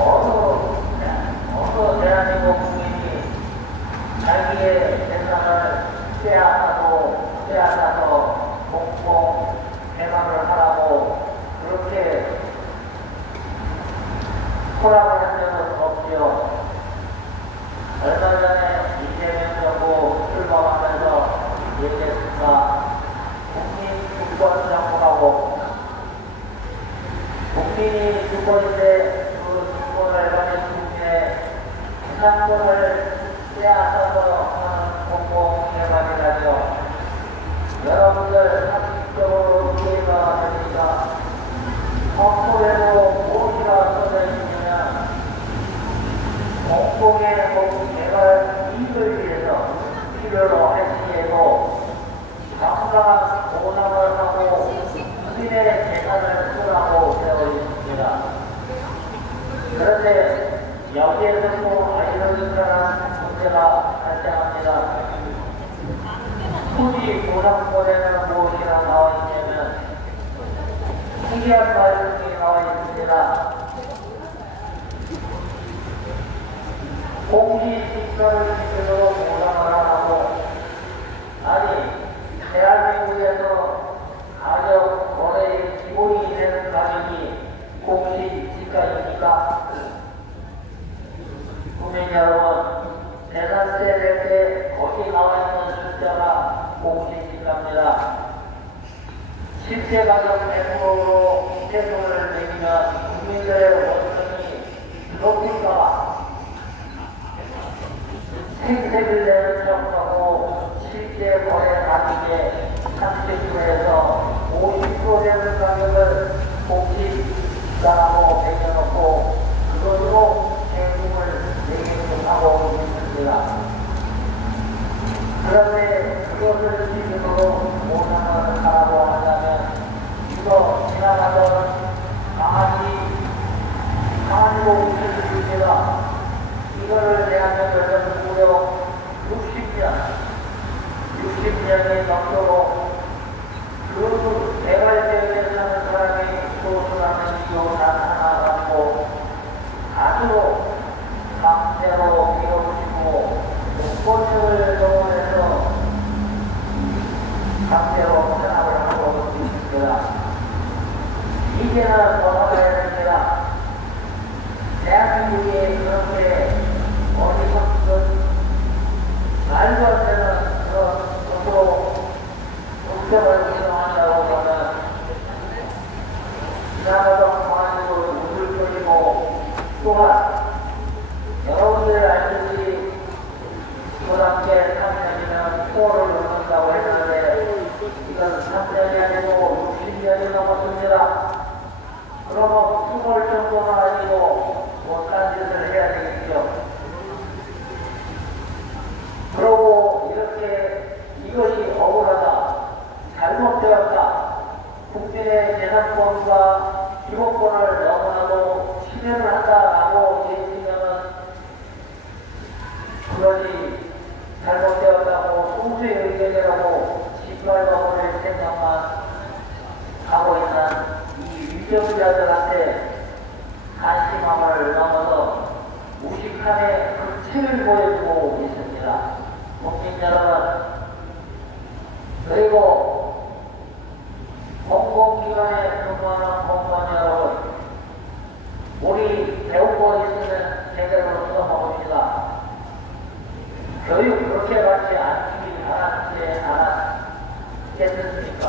어느 대한민국 국민이 자기의 재산을 빼앗아서 공공 개방을 하라고 그렇게 허락을 한 적은 없지요. 얼마 전에 이재명 정부 출범하면서 얘기했습니다. 국민 주권 정부라고. 국민이 주권인데 그 주권을 가진 국민의 재산권을 빼앗아서 하는 공공개발이라죠. 여러분들 상식적으로 이해가 되니까 헌법에도 무엇이라 써져 있느냐. 공공의 개발 이익을 위해서 필요로 할 시에도 정당한 보상을 하고 국민의 재산을 수라고 되어 있습니다. 그런데 여기에서 또 알려진다는 문제가 발생합니다. 토지 보상권에는 무엇이라 나와 있냐면 특이한 말씀이 나와 있습니다. 공시지가를 기준으로 보상을 하라고. 아니, 대한민국에서 가격 거래의 기본이 되는 가격이 공시지가입니까? 국민 여러분, 재산세 낼 때 거기 나와 있는 숫자가 공시지가입니다. 실제 가격 100%로 세금을 매기면 국민들의 원성이 높을까? 생색을 내는 척하고 실제 거래 가격의 30%에서 50% 되는 가격을 공시지가라고 매겨놓고 그것으로 세금을 내기도 하고 있습니다. 그런데 그것을 기준으로 보상을 하라고 한다면 이거 지나가던 강아지 공시지입니다. 이거를 대한민국에서는 무려 60년이 넘도록 그 개발지역에 사는 사람이 소수라는 이유 단 하나 갖고 아주 강제로 밀어붙이고 공권력을 동원해서 강제로 탄압을 하고 있습니다. 이제는 돌아가야 됩니다. 대한민국이 그렇게 어리석은 말도 안 되는 그런 정도로 국정을 운영한다고 하면 지나가던 강아지도 물을 끓이고 또한 여러분들이 알듯이 초등학교 3년이면 포를 넣는다고 했는데 이건 3년이 아니고 60년이 넘었습니다. 그러면 20월 정도는 아니고 못한 짓을 해야 되겠죠. 그러고 이렇게 이것이 억울하다, 잘못되었다, 국민의 재산권과 기본권을 너무나도 침해를 한다라고 얘기하면 그것이 잘못되었다고 소수의 의견이라고 짓밟아버릴 생각만 하고 있는 이 위정자들한테 한심함을 넘어서 무식함의 극치를 보여주고 있습니다. 국민 여러분, 그리고 공공기관에 근무하는 공무원 여러분, 우리 배우고 있으면 제대로 써먹읍시다. 교육 그렇게 받지 않지 않았겠습니까?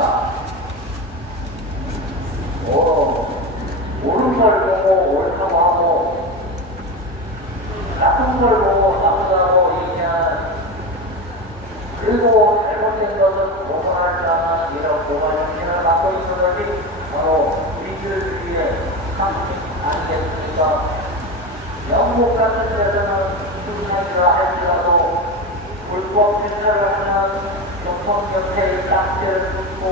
옳은 걸 보고 옳다고 하고 나쁜 걸 보고 나쁘다고 얘기하는, 그리고 잘못된 것은 고발할 사람은 이런 고발 정신을 갖고 있는 것이 바로 민주주의의 상식 아니겠습니까? 영국 같은 데서는 수사기라 할지라도 불법 주차를 하면 교통경찰이 딱지를 뜯고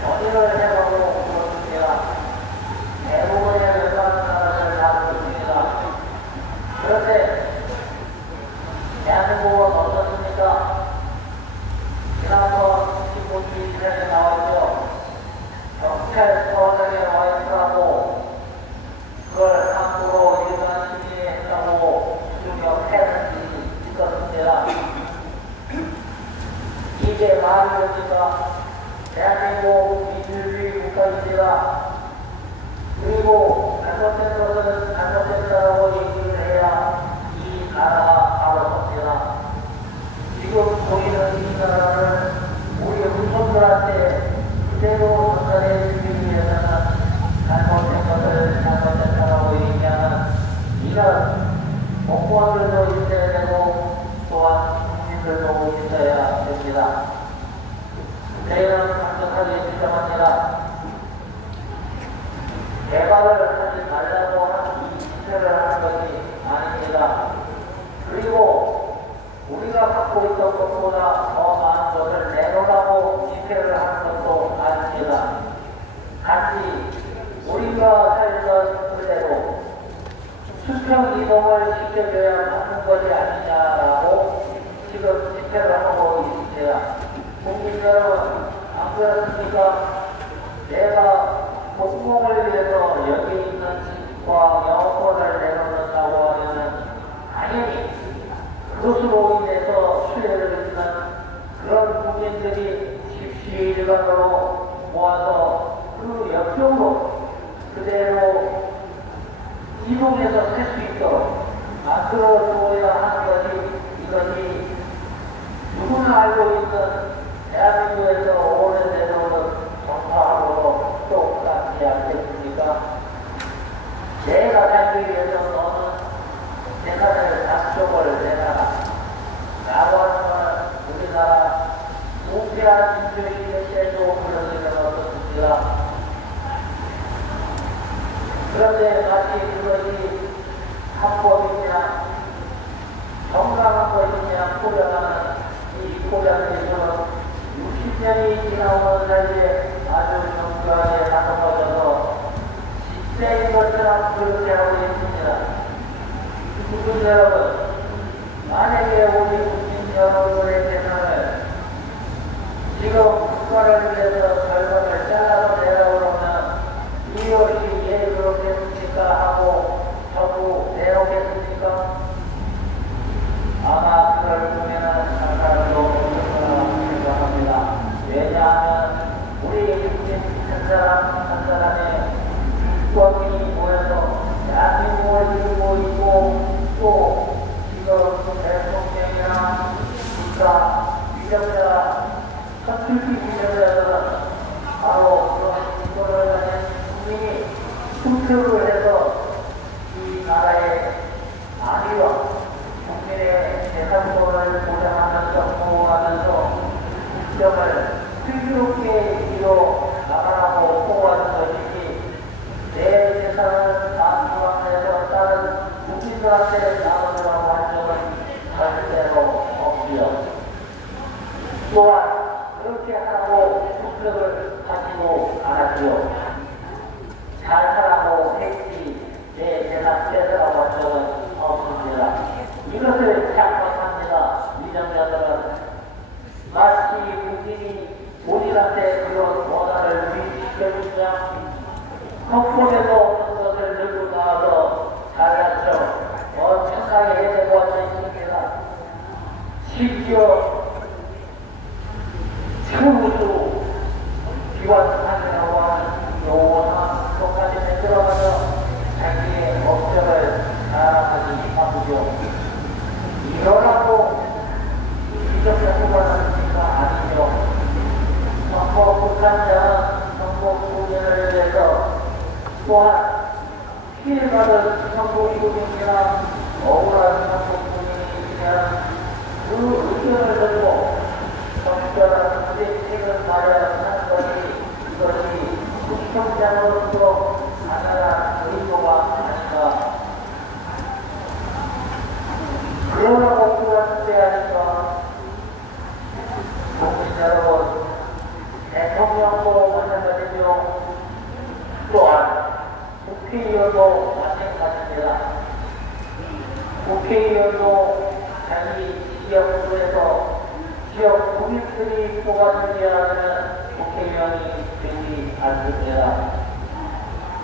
견인을 해가고 그렇습니다. 대부분의 웬만한 나라를 다 그렇습니다. 그런데 대한민국은 어떻습니까? 지난번 신문기 시간에 나왔죠. 경찰서장에 와 있더라고 그걸 함부로 일반 공무원들도 있어야 되고 또한 국민들도 있어야 됩니다. 저희는 강력하게 주장합니다. 개발을 하지 말라고 하는 이 짓을 하는 것이 아닙니다. 그리고 우리가 갖고 있던 것보다 더 많은 것을 내놓으라고 집회를 하는 것도 아닙니다. 단지 우리가 살던 그대로 수평 이동을 시켜줘야 하는 것이 아니냐라고 지금 집회를 하고 있습니다. 국민 여러분, 안 그렇습니까? 내가 공공을 위해서 여기 있는 집과 영업권을 내놓는다고 하면은 당연히 그것으로 인해서 수혜를 입는 그런 국민들이 십시일반으로 모아서 그 옆쪽으로 그대로 이동해서 살 수 있도록 만들어줘야 하는 것이 이것이 누구나 알고 있는 대한민국에서 오래되도록 정파하고 똑같지 않겠습니까? 내가 살기 위해서 너는 생각을 약속을 내놔라 라고 하는 것은 우리나라 무피한 민주주의의 제도 불러지는 어떻습니까? 그런데 마치 그것이 합법이냐 정당한 것이냐 포장하는 이 포장에서는 60년이 지나오는 사이에 아주 정교하게 나눠져서 집세인 것처럼 그렇게 하고 있습니다. 국민 여러분, 만약에 우리 국민 여러분의 재산을 지금 국가를 위해서 절반을 잘라서 내라오면 이것이 왜 그렇겠습니까 하고 전부 내놓겠습니까? 아마 그럴 경우에는 상당히 없을 거라고 생각합니다. 왜냐하면 우리 국민 한 사람 한 사람의 주권이 모여서 대한민국을 이루고 있고 또 지금 대통령이나 국가 위정자 서툴기 위정자들은 바로 그런 주권을 가진 국민이 투표를 해서 이 나라의 안위와 국민의 재산권을 보장하면서 보호하면서 국정을 슬기롭게 이뤄 나가라고 보호하는 것이지 내 재산을 반수하면서 다른 국민들한테 나누라고 하는 적은 절대로 없지요. 또한 그렇게 하라고 투표를 하지도 않았지요. 잘하라고 했지 내 재산 뺏으라고 한 적은 없습니다. 이것을 착각합니다. 위정자들은 마치 국민이 본인한테 그런 원한을 위시켜주냐 헌법에도 없는 것을 들고 나와서 잘났죠. 엄청나게 해내고 앉아있습니다. 심지어 최우수 비완하느라고 하는 요원한 것까지 만들어가서 자기의 업적을 자랑하기 바쁘죠. 이러라고 비정상국을 하니까 아니죠. 선거국한자는 선거구제를 위해서 또한 피해받은 선거구민이나 억울한 선거구민이 있으면 그 의견을 듣고 적절한 대책을 마련하는 것이 이것이 국정장으로서 가능한 의도가 아닌가. 그러라고 그러는데 아닌가. 국민 여러분, 대통령도 마찬가지며 또한 국회의원도 마찬가지입니다. 국회의원도 자기 지역구에서 지역 국민들이 뽑아주지 않으면 국회의원이 되지 않습니다.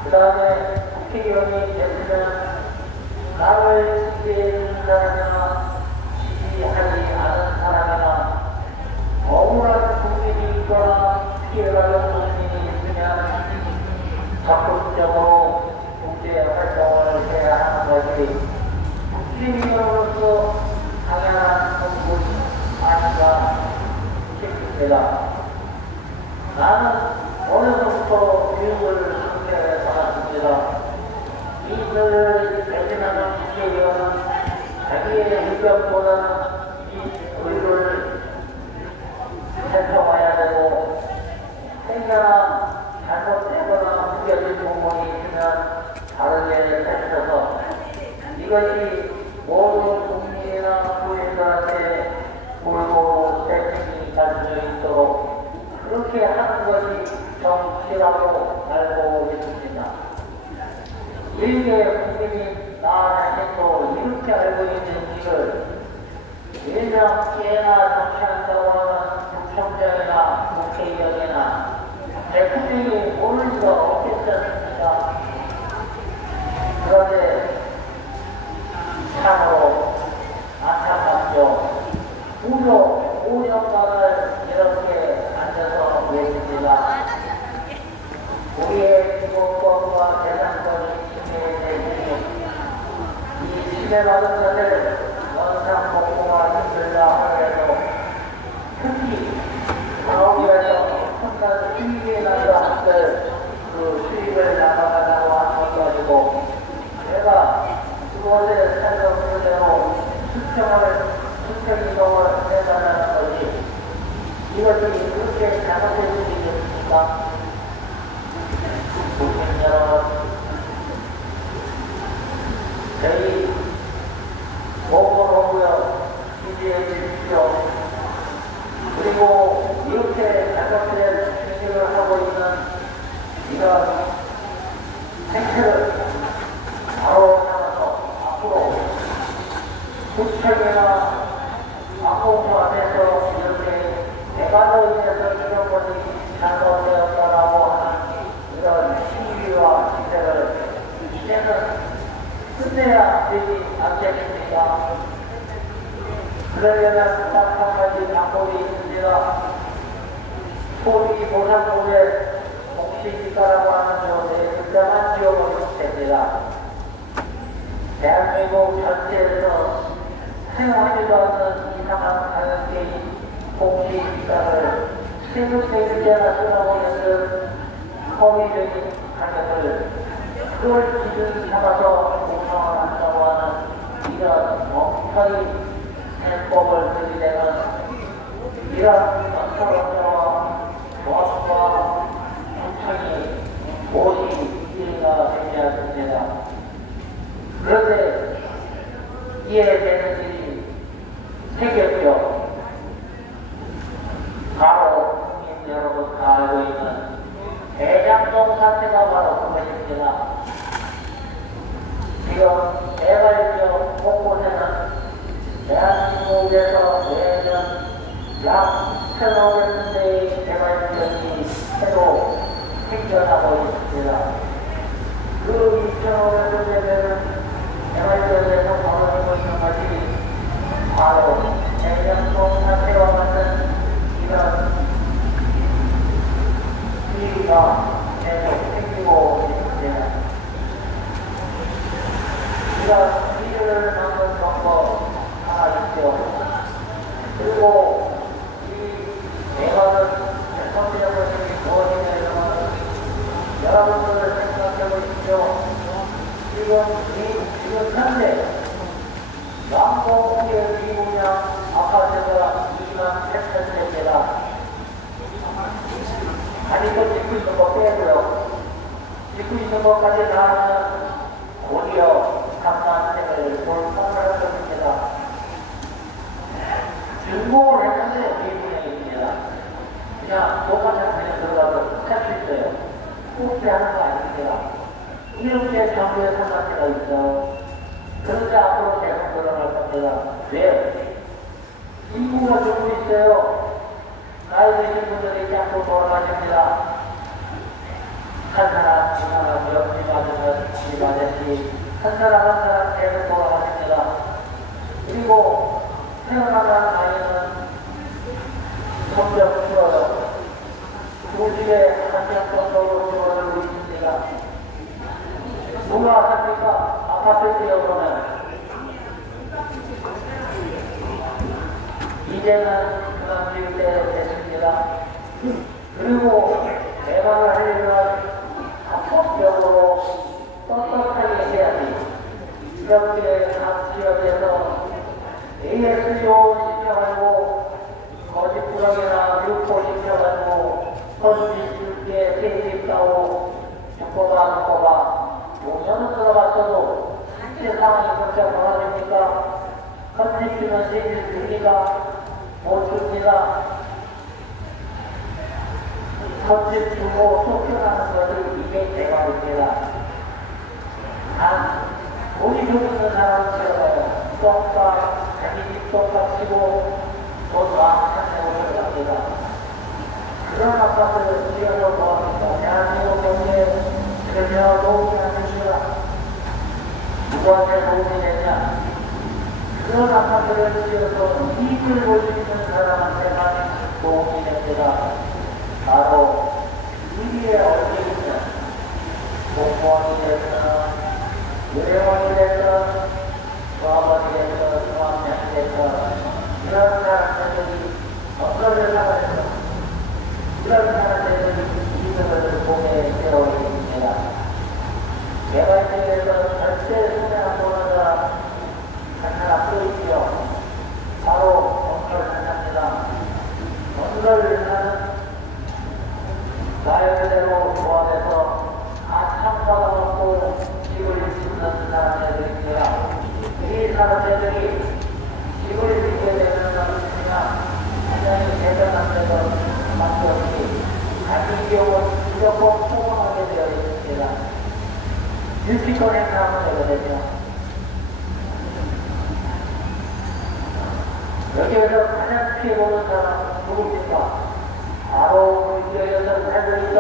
그 다음에 국회의원이 되면 나를 지지해주는 사람이나 지지하지 않은 사람이나 억울한 국민이 있거나 피해가는 국민이 있으면 적극적으로 국제 활동을 해야 하는 것이 국회의원으로서 당연한 것이 아닌가 싶습니다. 나는 어려서부터 교육을 함께 받았습니다. 이들을 배진하는 국회의원은 자기의 의견보다는 이 의를 살펴봐야 되고, 행여나 잘못되거나 무뎌진 부분이 있으면 다르게 살펴서 이것이 모든 국민이나 부인들한테 골고루 세팅이 갈 수 있도록 그렇게 하는 것이 정치라고 알고 있습니다. 일개 국민이 나 자신도 이렇게 알고 있는지를 일명 깨나 정치한다고 하는 국정장이나 국회의원이나 대통령이 모를 리가 없겠지 않습니까? 그런데 참으로 안타깝죠. 무려 5년간을 이렇게 앉아서 계십니다. 우리의 기본권과 재산권이 침해되니 이 침해받은 것을 원상복구가 힘들다 하더라도 특히 사업에서 첨단 수입이 나려 한들 그 수입을 나가달라고 하는 것 가지고 내가 그것에 살던 그대로 수평이동을 해달라는 것이 이것이 그렇게 잘못된 일이겠습니까? 국민 여러분, 저희 모범으로 지지해 주십시오. 그리고 이렇게 잘못된 행위를 하고 있는 이런 행태를 바로 잡아서 앞으로 구청이나 안공부 안에서 이렇게 대가로 인해서 이런 것이 잘못되었다라고 하는 이런 시위와 기세를 이제는 끝내야 되지 않겠습니까? 그러려면 딱 한 가지 방법이 있습니다. 소위 보상국의 공시지가라고 하는 곳에 글자만 지어버리면 됩니다. 대한민국 전체에서 사용하지도 않는 이상한 가격계인 공시지가를 세금 내기자가 쓰라고 있는 허위적인 가격을 그걸 기준 삼아서 공상을 한다고 하는 이런 멍청이 해법을 들이대는 이런 정서론자와 조합과 구청이 모두 이해가 되어야 됩니다. 그런데 이해되는 일이 생겼죠. 바로 국민 여러분 다 알고 있는 대장동 사태가 바로 그것입니다. 지금 개발지역 곳곳에는 대한민국에서 매년 약 1,500대의 개발지역이 새로 생겨나고 있습니다. 그 2,500대는 개발지역에서 벌어지고 있는 것이 바로 대장동 사태와 같은 이런 시위가 계속 생기고 있습니다. 이런 시위를 막는 방법 하나 있죠. 그리고 이 대화는 대통령의 것이 무엇이냐면 여러분들 생각해 보십시오. 지금 현재 왕복의 미분양 아파트가 28,000세입니다. 아니, 이거 짓고 있는 거 빼고요. 짓고 있는 것까지 다 하면 곧이어 3만세를 돌파할 것입니다. 중고를 했는데 미분양입니다. 그냥 똑같은 그냥 들어가서 할 수 있어요. 그렇게 하는 거 아닙니다. 이렇게 정부의 상관계가 있어. 그런데 앞으로 계속 돌아갈 겁니다. 왜? 인구가 줄고 있어요. 나이 드신 분들이 자꾸 돌아가십니다. 한 사람, 두 사람, 옆집 아저씨, 집 아저씨, 한 사람 계속 돌아가십니다. 그리고 태어나는 나이는 점점 줄어요. 두 집에 한 명 정도로 줄어들고 있습니다. 누가 합니까? 아파트 지역으로는 이제는 그만 지을 때 됐습니다. 그리고 개발을 하려면 합법적으로 떳떳하게 해야지. 이렇게 각 지역에서 ASO 시켜가지고 거짓부렁이나 유포 시켜가지고 헌지술게 세입 싸고 죽고봐 5년은 들어갔어도 실제 상황이 그렇게 벌어집니까? 헌지주는 세입 줍니까? 못 줍니다. 헌집 주고 쫓겨나는 것을 이게 대박입니다. 우리 죽는 사람은 들어가요. 똥값, 자기 집 똥값 치고 돈 왕창 내고 들어갑니다. 그런 아파트를 지어서 뭐합니까? 대한민국 경제에 전혀 도움이 안 됩니다. 누구한테 도움이 되냐? 그런 아파트를 지어서 이익을 볼 수 있는 사람한테만 도움이 됩니다. 바로 위기에 얽혀 있는 공무원이 됐거나 의료원이 됐건, 조합원이 됐건, 조합장이 됐건, 이런 사람들이 어떤 사람에서 이런 사람들이 이익을 보게 되어 있습니다. 개발지에서 절대 손해 안 보는 사람 한 사람 또 있죠. 바로 건설사입니다. 건설사는 말 그대로 조합해서 참받아먹고 집을 짓는 사람들입니다. 이 사람들이 집을 짓게 되는 것이나 굉장히 대단한 데서 밖에 없이 자기 기업은 무조건 포함하게 되어 있습니다. 유치권에 사람은 되거든요. 여기에서 가장 피해보는 사람은 누굽니까? 바로 그 지역에서 살고 있던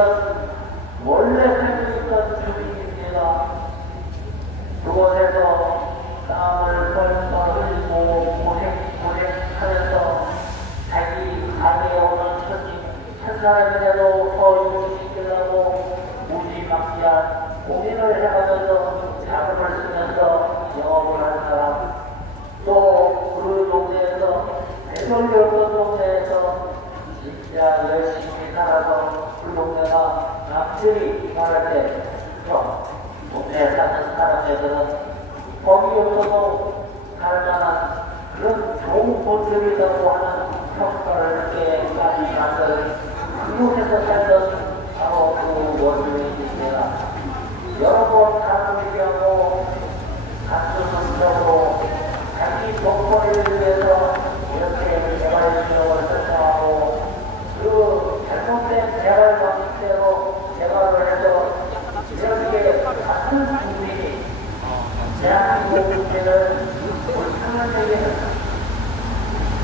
원래 살고 있던 주민입니다. 그곳에서 땀을 벌써 흘리고 고생하면서 자기 가게에 오는 천사람이라도 더 유지시키려고 무지막지한 고민을 해가면서 자금을 쓰면서 영업을 하는 사람, 또 그 동네에서 배설이 없던 동네에서 진짜 열심히 살아서 그 동네가 남들이 말할 때 동네에 사는 사람들은 법이 없어도 살만한 그런 좋은 곳들이라고 하는 평가를 하게까지 만든 그곳에서 살던 바로 그 원주민입니다. 여러 번 가슴이 병고 가슴으로 자기 돈벌이를 위해서 이렇게 개발지역을 설정하고 그 잘못된 개발 방식대로 개발을 해서 이렇게 많은 국민이 대한민국 국민을 불편하게 했습니다.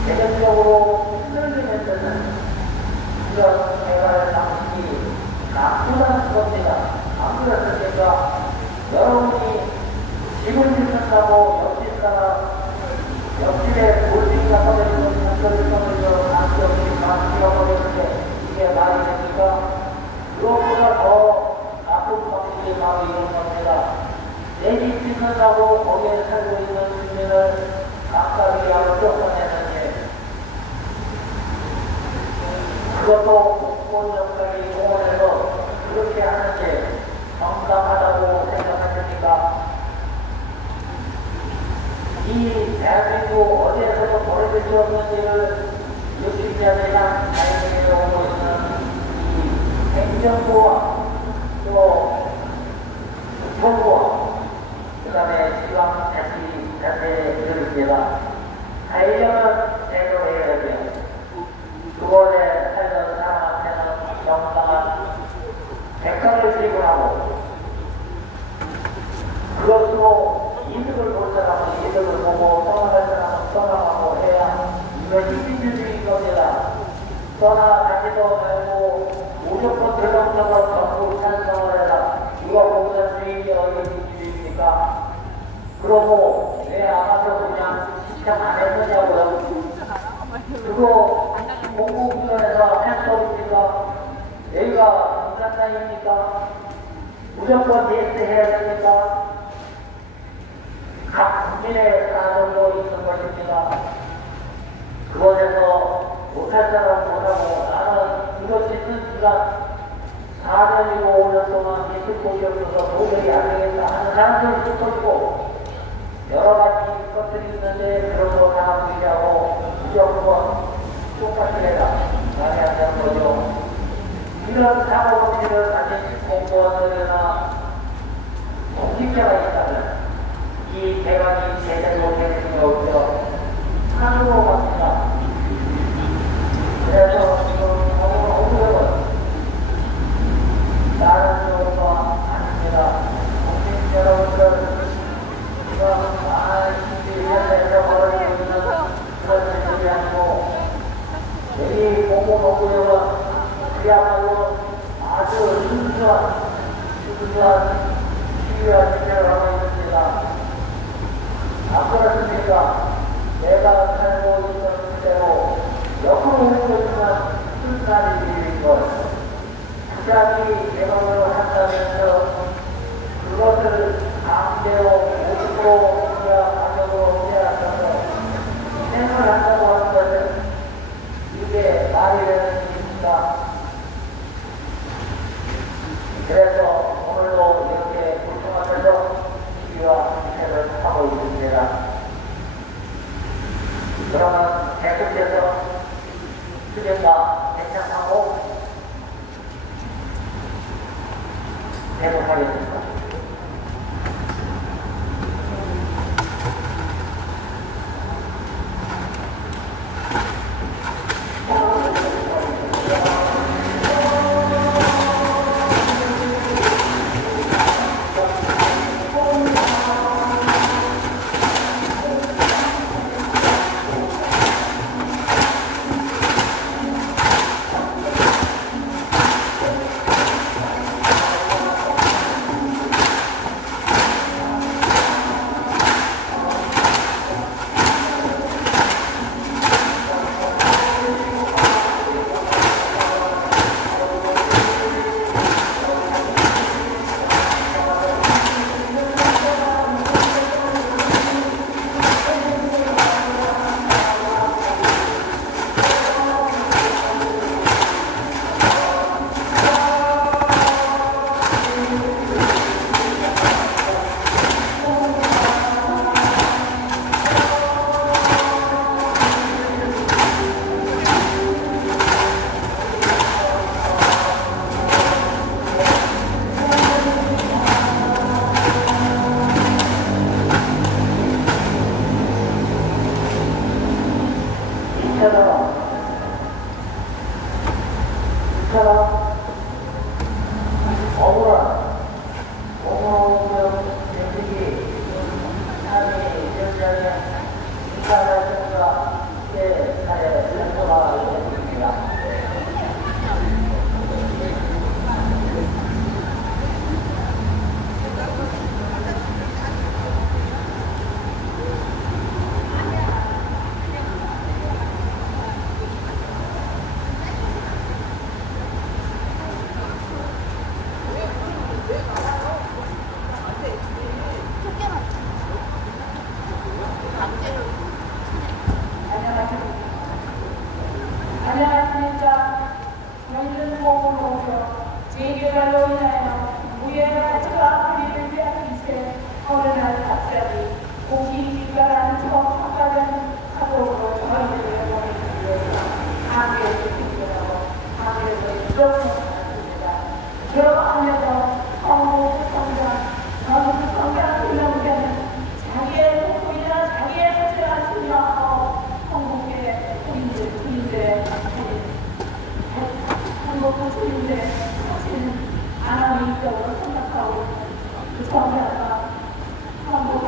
개념적으로 흔들리게 되는 이런 개발 방식이 나쁘다는 겁니다. 안 그렇습니까? 여러분이 집을 짓는다고 옆집 사람 옆집에 돌리기가 버리고 장소를 버리고 장소가 버리는데 이게 말이 됩니까? 그것보다 더 나쁜 방식이 바로 이런 겁니다. 내 집 짓는다고 거기에 살고 있는 주민을 각각이라고 쫓아내는 게 그것도 공무원 역할이 공원에서 그렇게 하는 게 정당하다고 생각하십니까? 이 대한민국 어디에서도 벌어질 수 없는 일을 60년이나 다행히 오고 있는 이 행정부와 또 정부와 그 다음에 지방자치단체들입니다. 하려면 제대로 해야 돼요. 그곳에 살던 사람한테는 정당한 대가를 지불하고 그것으로 이득을 볼 사람은 이득을 보고 떠나갈 사람은 떠나가고 해야 이것이 민주주의인 겁니다. 떠나가지도 말고 무조건 들어가서 전부 찬성을 해라. 이거 공산주의 어디 민주주의입니까? 그러고 왜 아마도 그냥 시청 안 했느냐고요. 그거 공공기관에서 할 소리입니까? 여기가 공산당입니까? 무조건 예스 해야 됩니까? 각 국민의 사정도 있는 것입니다. 그곳에서 못할 사람 못하고 나는 이거 짓는 지가 4년이고 5년 동안 있을 곳이 없어서 도저히 안 되겠다 하는 사람들 있을 것이고 이런 사고문제를 가진 공무원들이나 공직자가 있다면 이 대박이 제대로 되는 게 없죠. 한으로 갑니다. 그래서 지금 오늘 오후에는 다른 경우가 아닙니다. 국민 여러분들 지금 현대에서 벌어지고 있는 그런 일이 아니고 이 공무원구역은 그야말로 아주 순수한 시위한 일을 하고 있습니다. 안 그렇습니까? 내가 살고 있는 그대로 옆으로 옮겨주면 순수한 일인 것. 부작이 개방을 한다면서 그것을 강제로 50% 이하 가격으로 제한해서 생활한다고 하는 것은 이게 말이 되는 일입니다. 그래서 오늘도 이렇게 고통하면서 시위와 집회를 하고 있습니다. 그러면 계속해서 수련과 대창하고 계속하겠습니다. 안녕하십니까. 영준공무원으로 재개발로 인하여 무예와 가치가 우리를 위한 이세 어느 날 갑자기 공기기가라는 초학과된 사고로 저희들을 보내기 위해서 하늘에서 생겨나고 하늘에서 이렇게 나왔습니다. 그러하면서 성공, 성장, 전부 성장 이런게는 자기의 목소리나 자기의 가치를 증명하고 한국의 국민들의 한국의 주민들의 가치는 아나미적으로 생각하고 그 성장과 한국과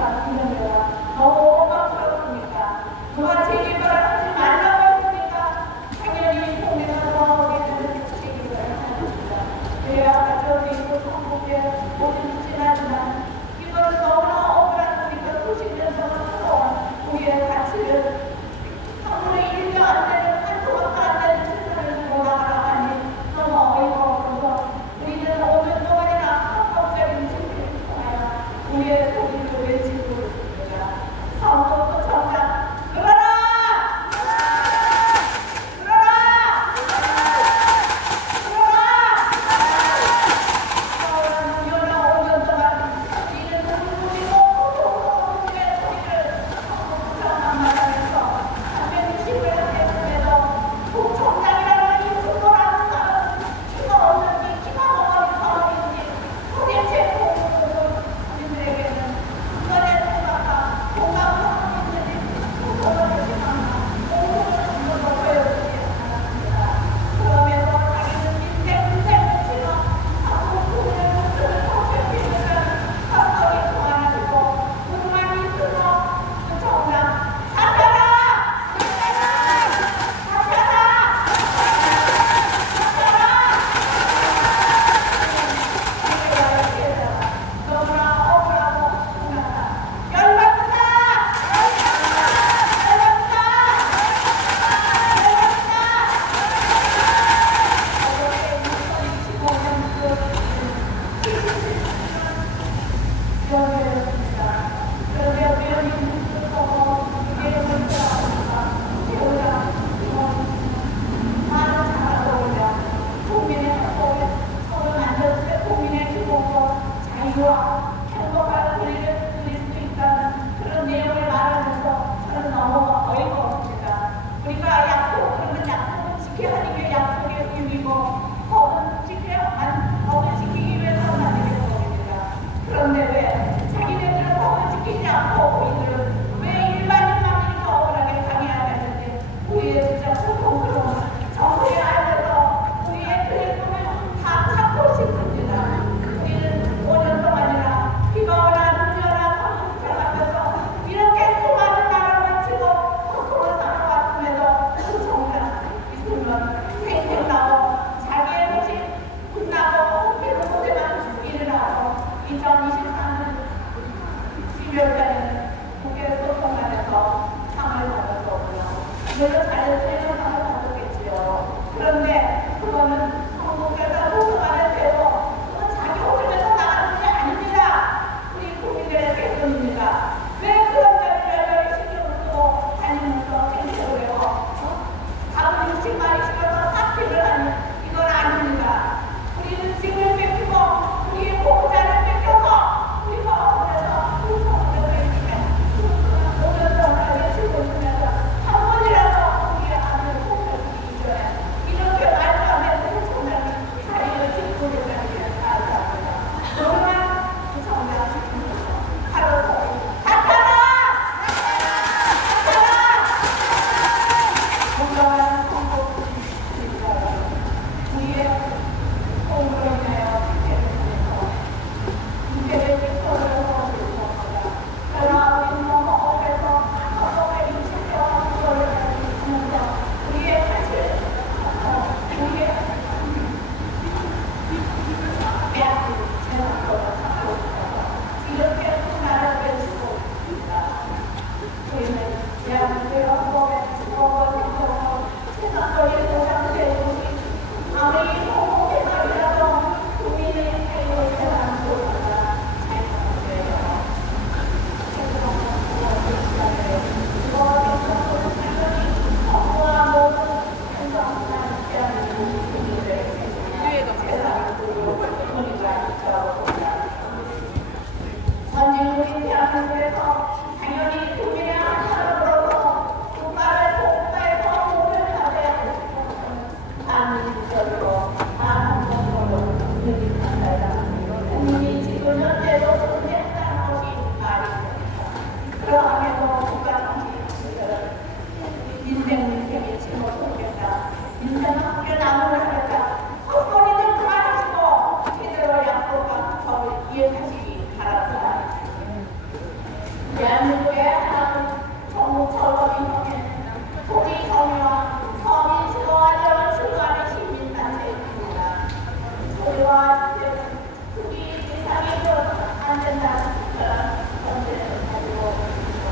국가 정치 민생의 책임을 묻겠다. 민생은 함께 나눔을 하겠다. 헛소리들 그만하시고 제대로 약속과 법을 이행하시기 바랍니다. 대한민국의 한 정무처럼이 형인 소리성이와 서민시도와 출간의 시민단체입니다. 우리와 우리 세상의 안전한 특별한 존재를 가지고 있습니다.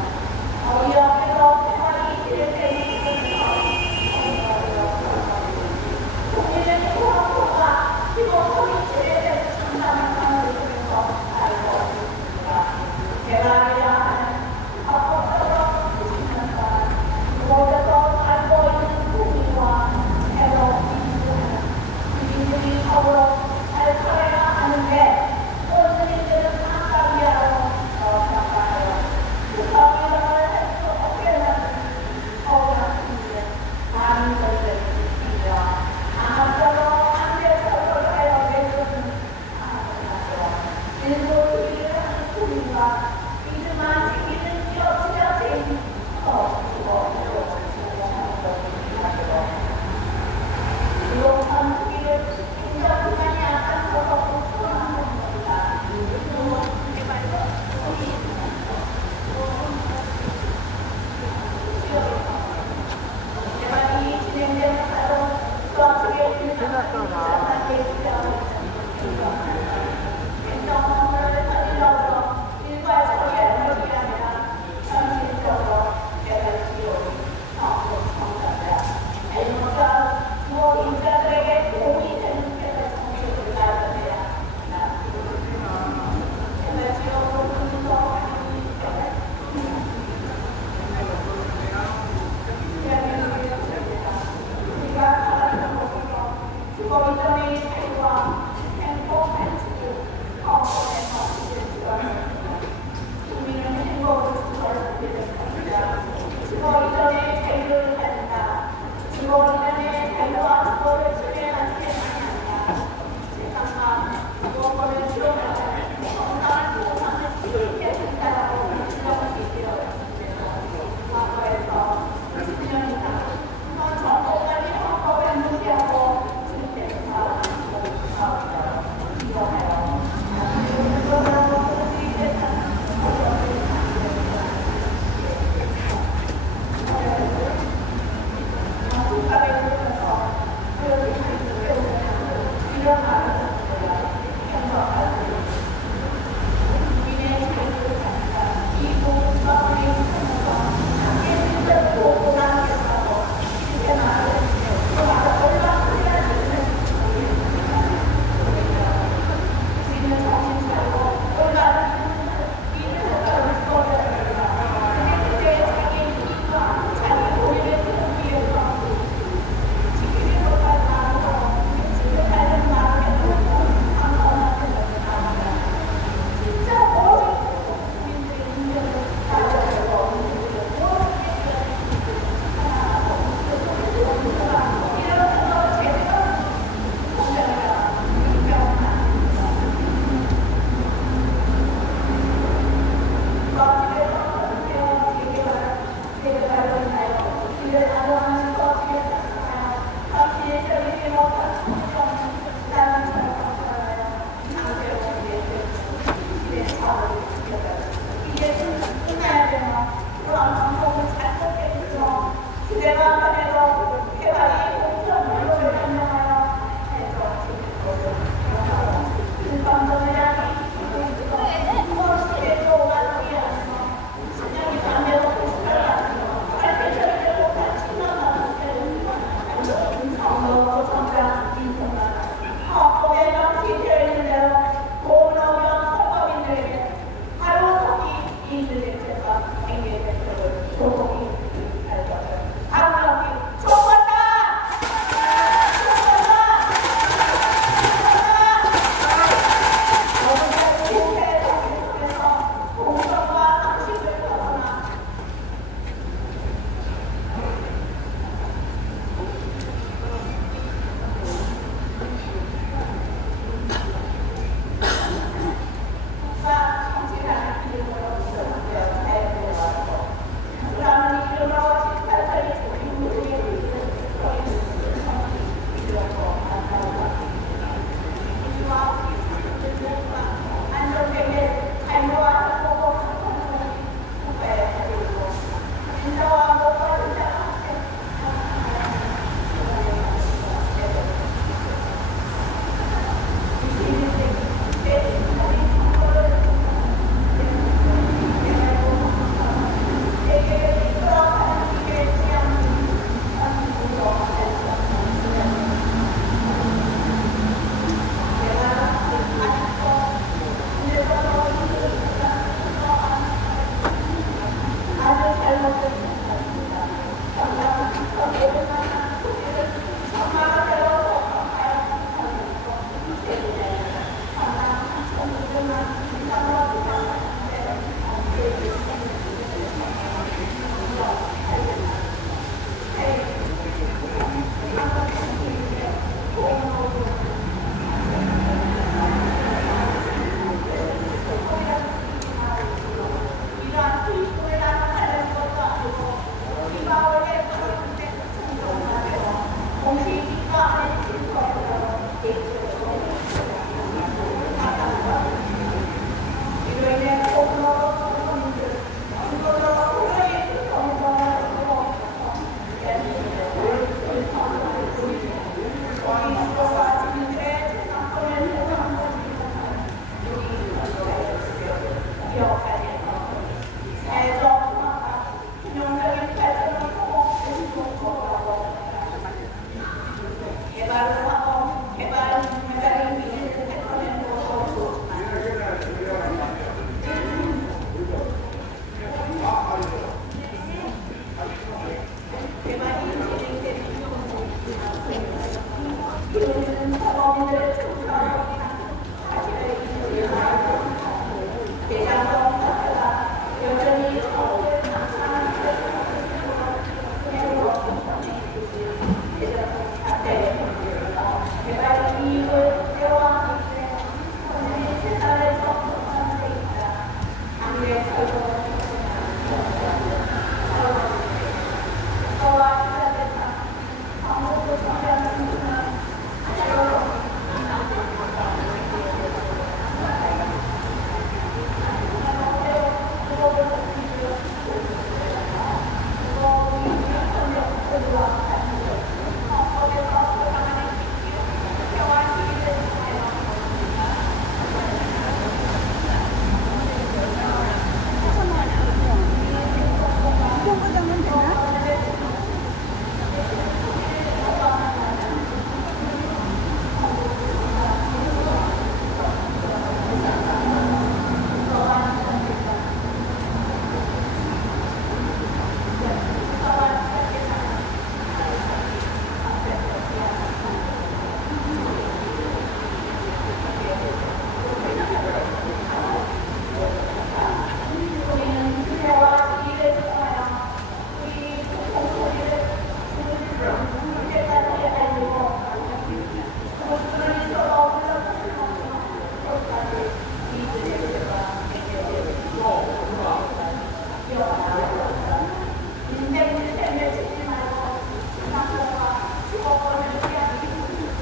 인생을 내면치지 말고 세상과 주거권을 피하기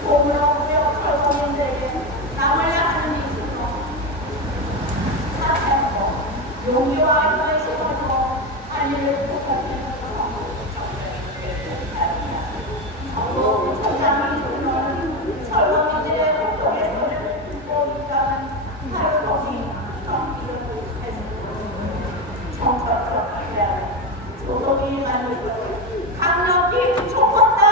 몸으로 무역 철거민들에게 남을 향하는 이승으로 사태하고 용기와 인도의 시간으로 한일을 복합하는 천장이 주는 철거민들의 복동의 소리를 듣고 있다는 하루동이 경기를 했습니다. 청소스럽게 조동이 만들고 강력히 촉건다!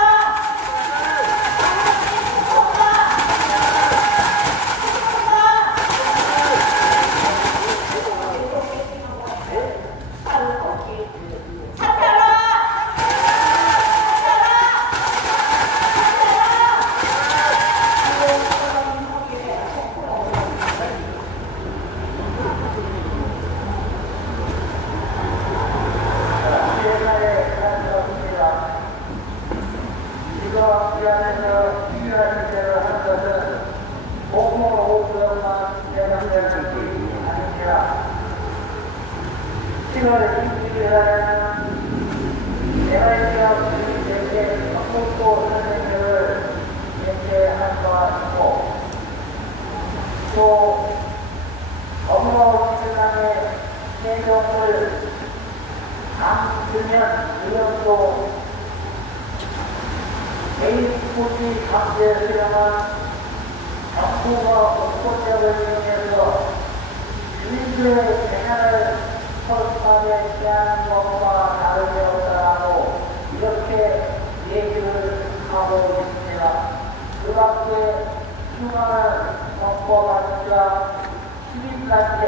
또 어머니 세상의 내용을 담으면 이것도 개인국이 강제 수령한 정부가 공권력을 이용해서 주민들의 재난을 설득하게 대한 것과 다름이 없다라고 이렇게 얘기를 하고 있습니다. 그 밖에 수많은 정보관과 시민단체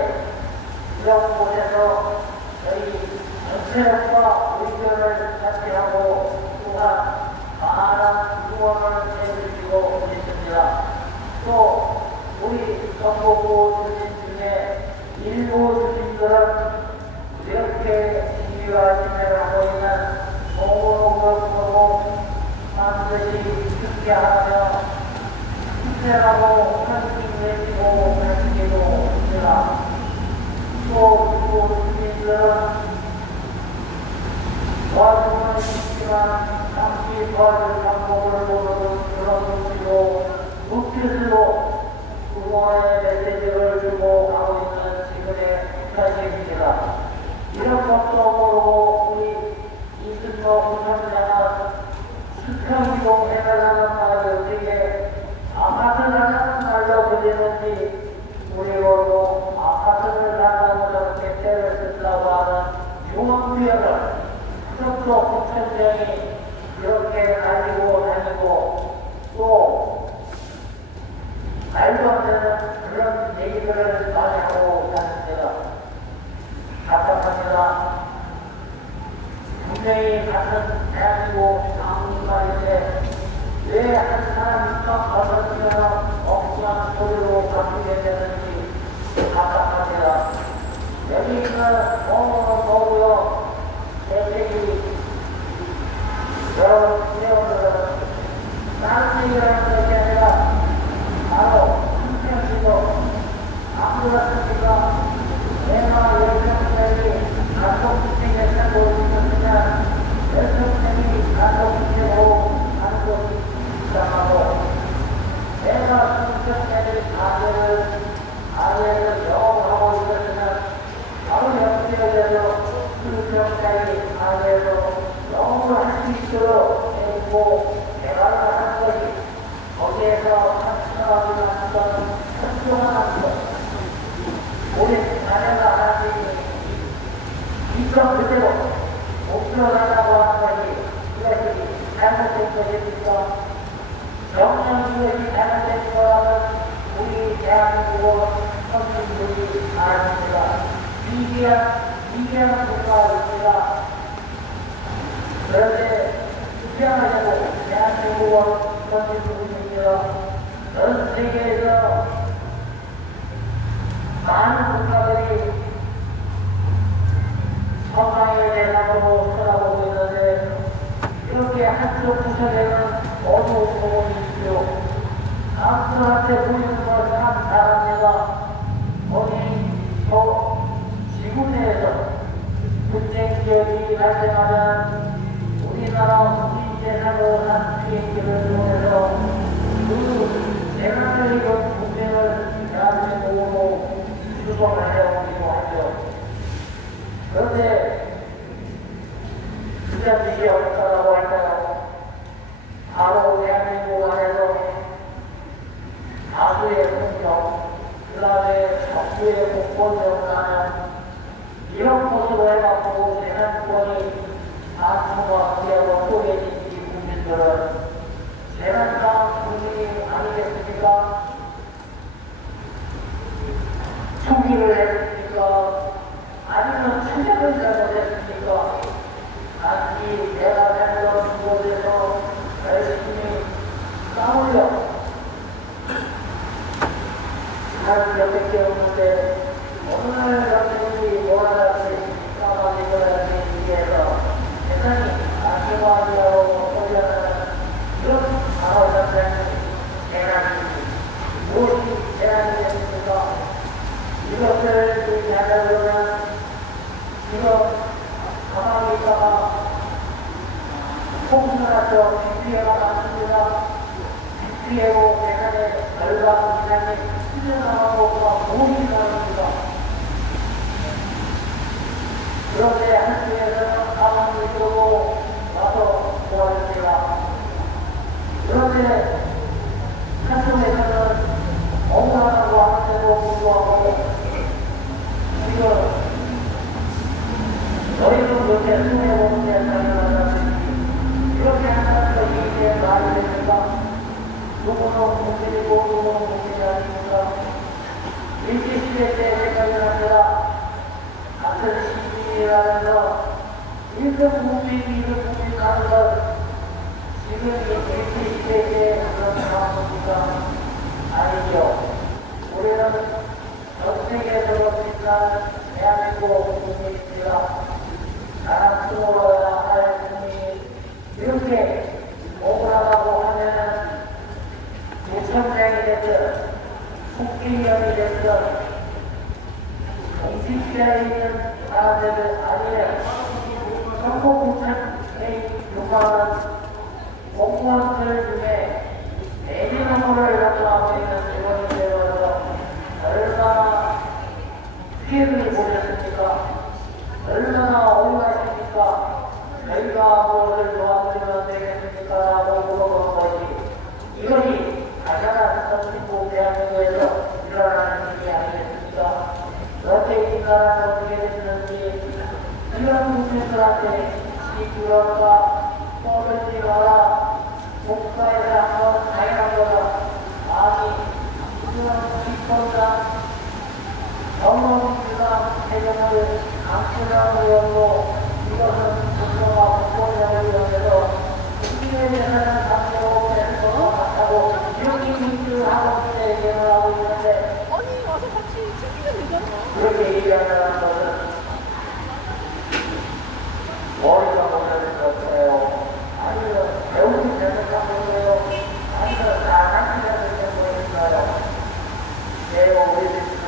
이런 곳에서 저희 전체력과 의견을 자체하고 또한 많은 후원을 해주시고 있습니다. 또 우리 정보부 주민 중에 일부 주민들은 이렇게 시위와 진행을 하고 있는 공공업으로 반드시 중계하며 힘내라고 현직 내시고 하시기도 합니다. 또 일부 주민들은 도와주는 있지만 잠시 도와줄 방법을 모르고 들어주시고 웃기스로 응원의 메시지를 주고 가고 있는 지금의 현실입니다. 이런 것도 모르고 우리 이승로 부산장은 스카이동 해달라는 말이 어떻게 아파트를 하는 말로 들리는지 우리로도 아파트를 하는 저렇게 때를 쓴다고 하는 유언비어를 그것도 부천장이 이렇게 가지고 다니고 또 말도 안 되는 그런 얘기들을 많이 하고 다닙니다. 답답합니다. 분명히 같은 대한민국 당국가인데 왜 한 사람 깜깜하면 엉뚱한 소리로 바뀌게 되는지 답답합니다. 여기 있는 더고요 대책이 여러분 회원들은 다른 얘기라는 것이 아니라 바로 한평시도 아무렇습니까? 내가 열평생이 가족주택에 살고 있었으면 열평생이 가족주택으로 사는 것이 이상하고 내가 평생이 아내를 영업하고 있었으면 바로 옆에 대해서 그 평생이 아내로 영업을 할 수 있도록 해주고 개발을 하는 것이 거기에서 산출하고 나는 것은 현존하는 것. 우리 자녀가 하는 일이 이건 그대로 못 들어간다고 하는 것이 이것이 잘못된 것입니까? 정녕 이것이 잘못된 거라면 우리 대한민국 선진들이 아닙니다. 위대한 국가입니다. 그런데 투쟁하려고 대한민국은 선진국입니다. 전 세계에서 많은 국가들이 건강의 대상으로 쳐다보고 있는데 이렇게 한쪽 구석에는 어두운 부분이 있죠. 남들한테 보이는 건 참 다릅니다. 어디 저 지구내에서 분쟁 지역이 발생하면 우리나라 국민재산으로 산 비행기를 통해서 그 재난을 이룬 국민을 대한민국으로 출범을 해오기도 하죠. 그런데 주변지시 없다라고 할까요? 바로 대한민국 안에서 다수의 공정, 그 다음에 정부의 공권력을 하는 이런 것으로 해갖고 재난권이 다수와 기하고 쪼개진 이 국민들은 재난당 국민이 아니겠습니까? 투기를 했습니까? 아니면 추적을 잘못했습니까? 단지 내가 살던 곳에서 열심히 싸우려 한 몇백 개 없는데 어느 날 갑자기 뭐하다지 까마귀 거라지 위해서 세상이 안정화하려고 소리하는 그런 방어전쟁이 재난입니다. 무엇이 재난이 됐습니까? 이것을 얘기하려면 지금 가만히 있다가 폭설하죠. 빅피해가 많습니다. 빅피해로 재난의 결과 이상이 풀려나간 것과 무엇이 다릅니다. 그런데 한쪽에서는 가만히 있고 와서 도와줍니다. 그런데 한쪽에서는 억울하다고 하는데도 불구하고 지금 너희는 이렇게 손해보는데 당연하다든지 이렇게 한다는 것이 이제 말이 됩니까? 누구는 국민이고 누구는 국민이 아닙니까? 일제시대 때 생각을 합니다. 같은 시민이라면서 1등 국민, 2등 국민 하는 것 지금 일제시대에 그런 상황입니까? 아니죠. 우리는 전 세계에서 빛난 대한민국 국민입니다. 나랑 숨어야 할 국민이 이렇게 억울하다고 하면 6,000명이 됐든 국기년이 됐든 정치계에 있는 사람들 아니면 선거구청에 요구하는 공무원들 중에 대리명부를 요구하고 있는 직원인데 와서 얼마나 피해를 보셨습니까? 얼마나 억울하십니까? 저희가 무엇을 도와드리면 되겠습니까? 라고 물어보는 것이 이것이 가장한 선진국 대한민국에서 일어나는 일이 아니겠습니까? 그런데 이 나라는 어떻게 됐는지 이런 국민들한테 시끄럽다, 떠들지 마라, 국가에서 한번 다양한 거다. 아니, 이런 기권자, 정원입니다. 해경을 강출하는 걸로 이것은 국가와 국권력을 이용해서 국민의 재산을 강제로 빼는 것과 같다고 이렇게 민주하고 얘기를 하고 있는데 아니 와서 같이 챙기면 되잖아. 그렇게 얘기한다는 것은 머리가 모자른 것이에요. 아니면 배우기 잘못한 거예요. 아니면 나가기 잘못한 거일까요? 매우 오래됐습니다.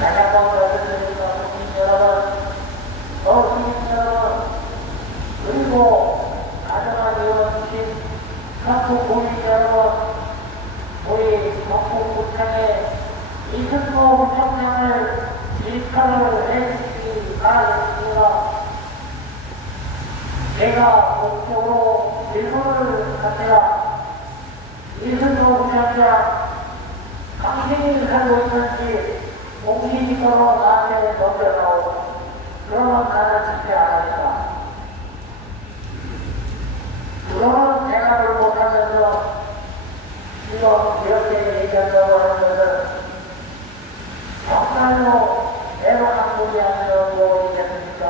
다시 한번 말씀드립니다. 국민 여러분, 국민 여러분, 그리고 가정한 의원님, 한국 국민 여러분, 우리 경북구청에 이승모 구청장을 일탈을 해주시기 바라겠습니다. 제가 목적으로 질문을 합니다. 이승모 구청장, 당신이 살고 있는지 공식적으로 나한테 넘겨나오고 그러면 나는 집회 안 하겠다. 그러면 대답을 못하면서 지금 이렇게 얘기한다고 하는 것은 정말로 내로남불이 아니면 뭐이겠습니까?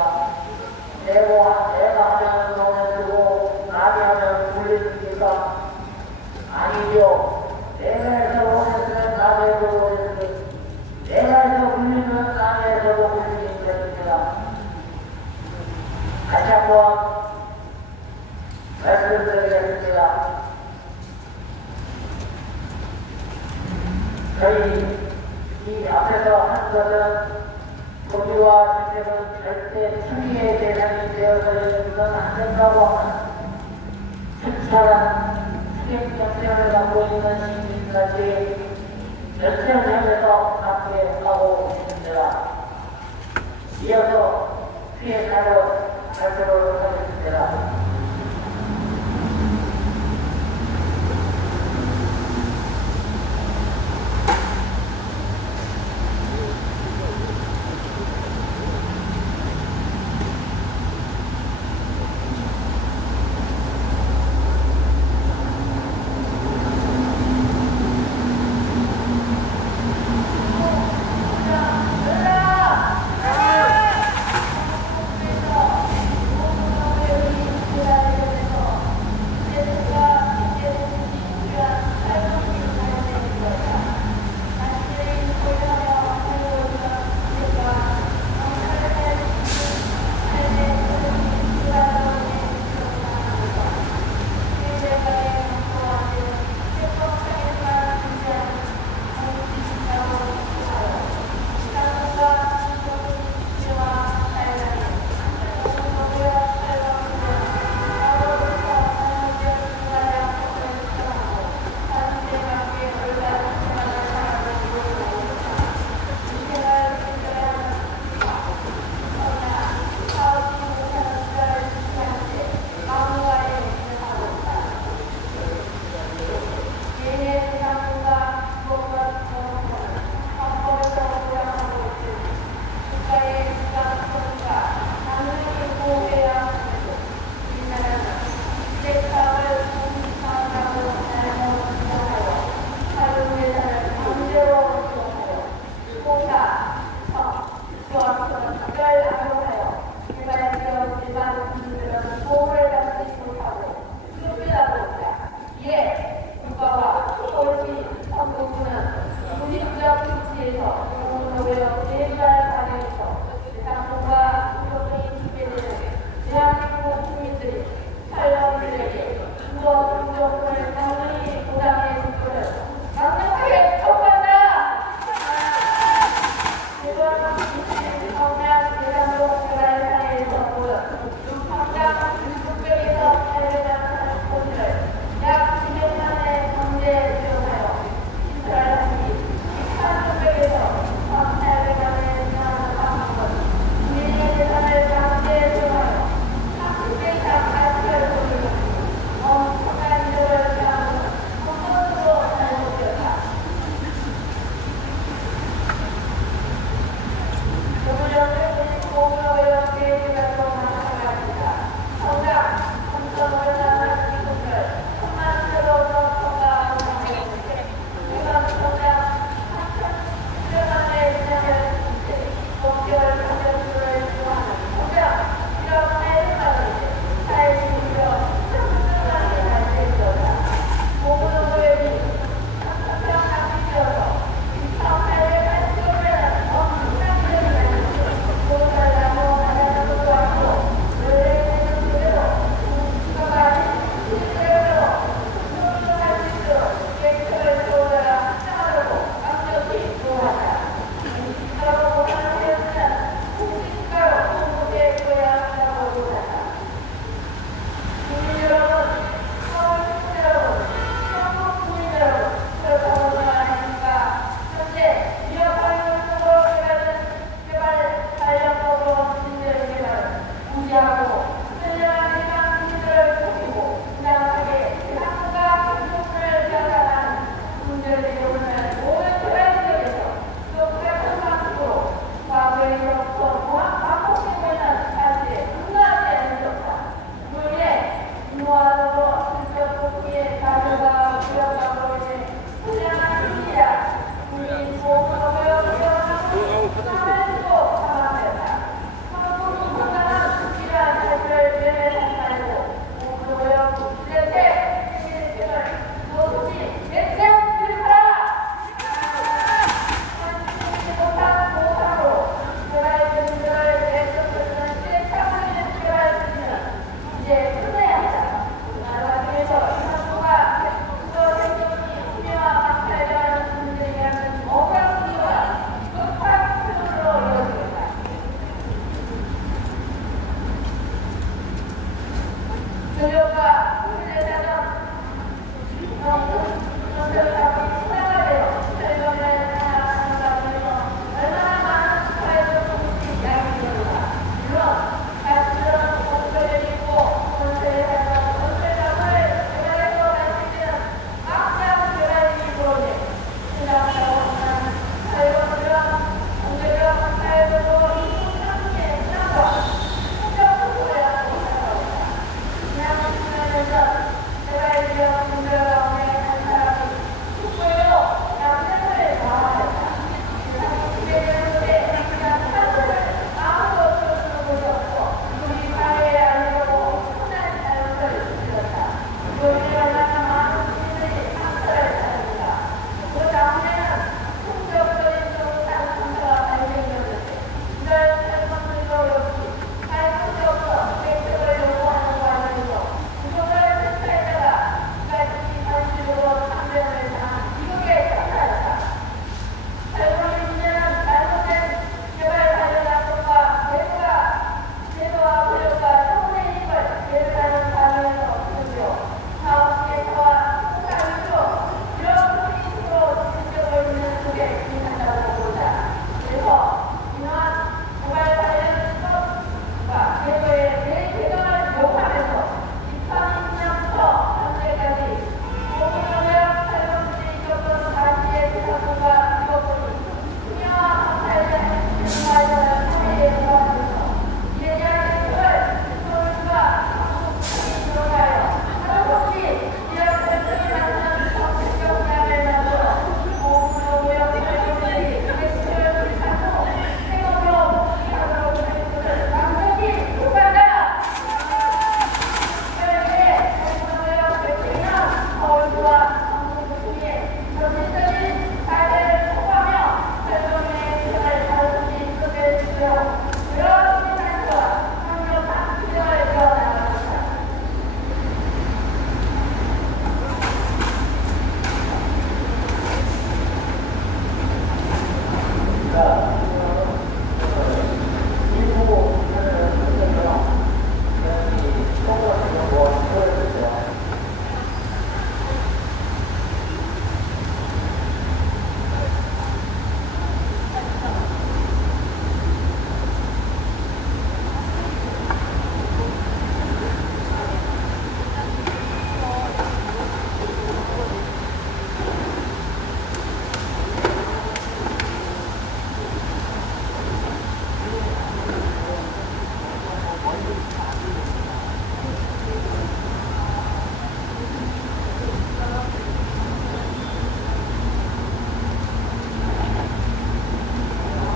내가 하면 돈을 쓰고 남이 하면 불리십니까? 아니죠. 내가 해서 오셨으면 나도 오셨으니 내가 해서 불리면 남에서도 불리는 것입니다. 다시 한번 말씀드리겠습니다. 저희 이 앞에서 한 것은 소비와 주택은 절대 투기의 대상이 되어서 있는 건 안 된다고 하는 특별한 투객적 생활을 갖고 있는 시민까지 전체적에서 함께하고 있습니다. 이어서 피해자로 발표를